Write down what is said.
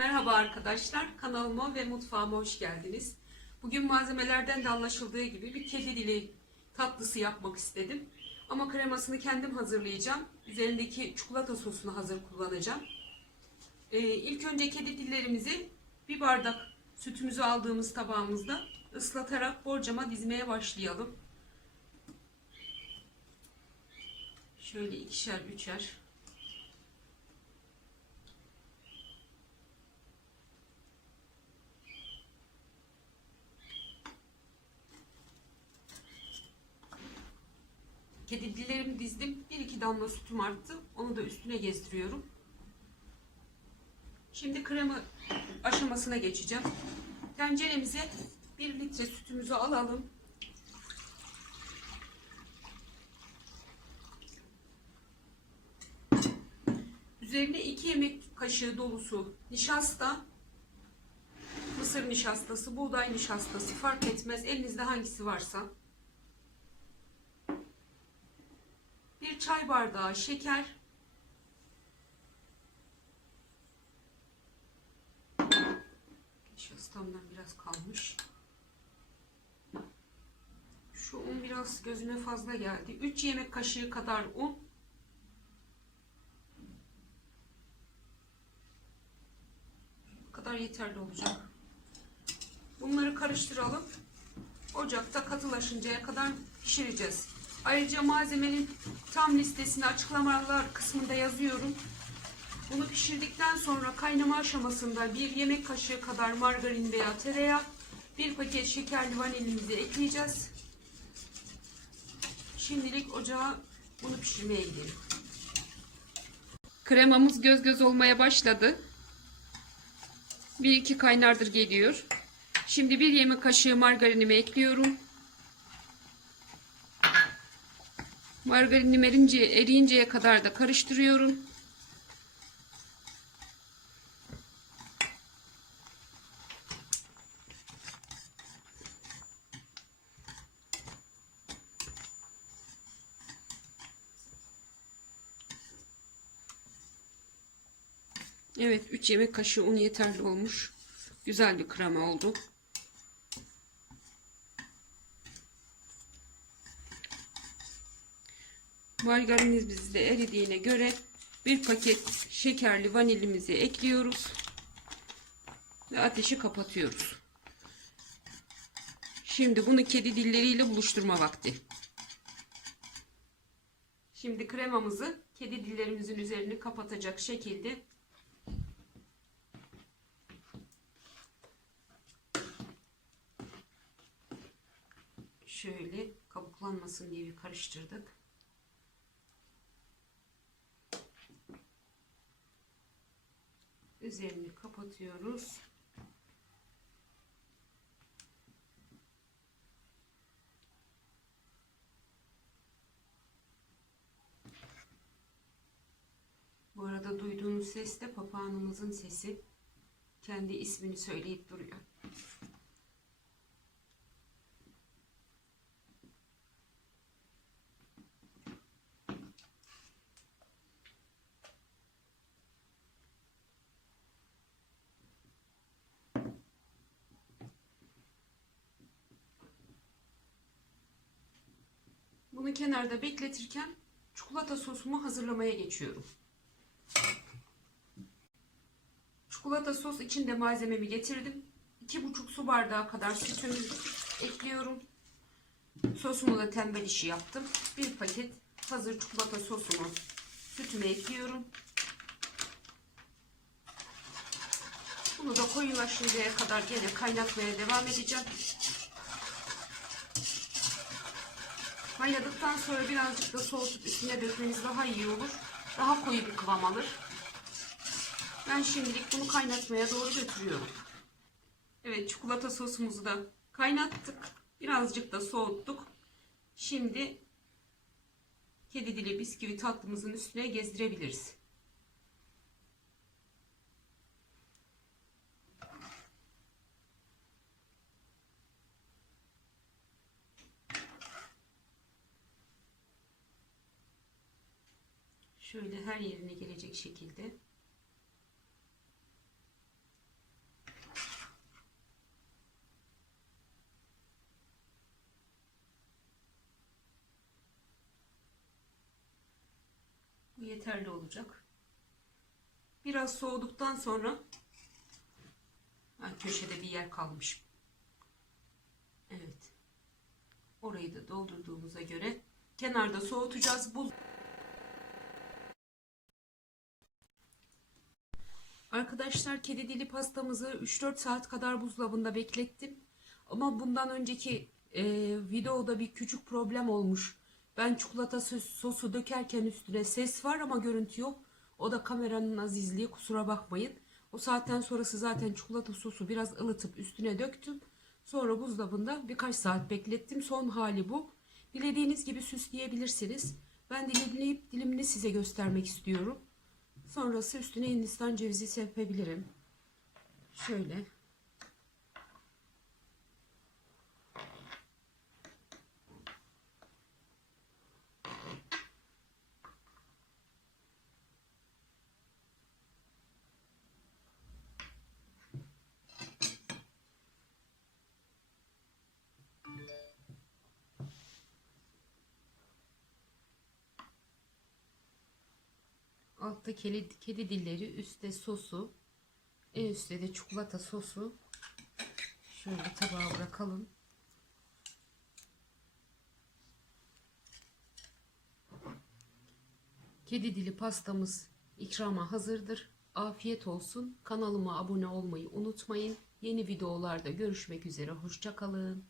Merhaba arkadaşlar, kanalıma ve mutfağıma hoş geldiniz. Bugün malzemelerden de anlaşıldığı gibi bir kedi dili tatlısı yapmak istedim. Ama kremasını kendim hazırlayacağım. Üzerindeki çikolata sosunu hazır kullanacağım. Ee, ilk önce kedi dillerimizi bir bardak sütümüzü aldığımız tabağımızda ıslatarak borcama dizmeye başlayalım. Şöyle ikişer üçer. Kedi dillerimi dizdim. Bir iki damla sütüm arttı. Onu da üstüne gezdiriyorum. Şimdi krema aşamasına geçeceğim. Tenceremize 1 litre sütümüzü alalım. Üzerine 2 yemek kaşığı dolusu nişasta, mısır nişastası, buğday nişastası fark etmez. Elinizde hangisi varsa. Bir çay bardağı şeker. Nişastamdan biraz kalmış. Şu un biraz gözüme fazla geldi. 3 yemek kaşığı kadar un. Bu kadar yeterli olacak. Bunları karıştıralım. Ocakta katılaşıncaya kadar pişireceğiz. Ayrıca malzemenin tam listesini açıklamalar kısmında yazıyorum. Bunu pişirdikten sonra kaynama aşamasında bir yemek kaşığı kadar margarin veya tereyağı, bir paket şekerli vanilimizi ekleyeceğiz. Şimdilik ocağa bunu pişirmeye gidelim. Kremamız göz göz olmaya başladı. Bir iki kaynardır geliyor. Şimdi bir yemek kaşığı margarinimi ekliyorum. Margarinim erince, eriyinceye kadar da karıştırıyorum. Evet 3 yemek kaşığı un yeterli olmuş. Güzel bir krema oldu. Margarinimiz de eridiğine göre bir paket şekerli vanilimizi ekliyoruz. Ve ateşi kapatıyoruz. Şimdi bunu kedi dilleriyle buluşturma vakti. Şimdi kremamızı kedi dillerimizin üzerini kapatacak şekilde şöyle kabuklanmasın diye bir karıştırdık. Üzerini kapatıyoruz. Bu arada duyduğunuz ses de papağanımızın sesi. Kendi ismini söyleyip duruyor. Bunu kenarda bekletirken çikolata sosumu hazırlamaya geçiyorum. Çikolata sos için de malzememi getirdim. 2,5 su bardağı kadar sütümü ekliyorum. Sosumu da tembel işi yaptım. Bir paket hazır çikolata sosumu sütüme ekliyorum. Bunu da koyulaşıncaya kadar gene kaynatmaya devam edeceğim. Mayaladıktan sonra birazcık da soğutup üstüne dökmeniz daha iyi olur. Daha koyu bir kıvam alır. Ben şimdilik bunu kaynatmaya doğru götürüyorum. Evet çikolata sosumuzu da kaynattık. Birazcık da soğuttuk. Şimdi kedi dili bisküvi tatlımızın üstüne gezdirebiliriz. şöyle her yerine gelecek şekilde. Bu yeterli olacak. Biraz soğuduktan sonra köşede bir yer kalmış. Evet. Orayı da doldurduğumuza göre kenarda soğutacağız. Bu Arkadaşlar kedi dili pastamızı 3-4 saat kadar buzdolabında beklettim. Ama bundan önceki e, videoda bir küçük problem olmuş. Ben çikolata sos- sosu dökerken üstüne ses var ama görüntü yok. O da kameranın azizliği kusura bakmayın. O saatten sonrası zaten çikolata sosu biraz ılıtıp üstüne döktüm. Sonra buzdolabında birkaç saat beklettim. Son hali bu. Dilediğiniz gibi süsleyebilirsiniz. Ben dilimleyip dilimini size göstermek istiyorum. Sonrası üstüne Hindistan cevizi serpebilirim. Şöyle. Altta kedi, kedi dilleri, üstte sosu, en üstte de çikolata sosu. Şöyle tabağa bırakalım. Kedi dili pastamız ikrama hazırdır. Afiyet olsun. Kanalıma abone olmayı unutmayın. Yeni videolarda görüşmek üzere. Hoşçakalın.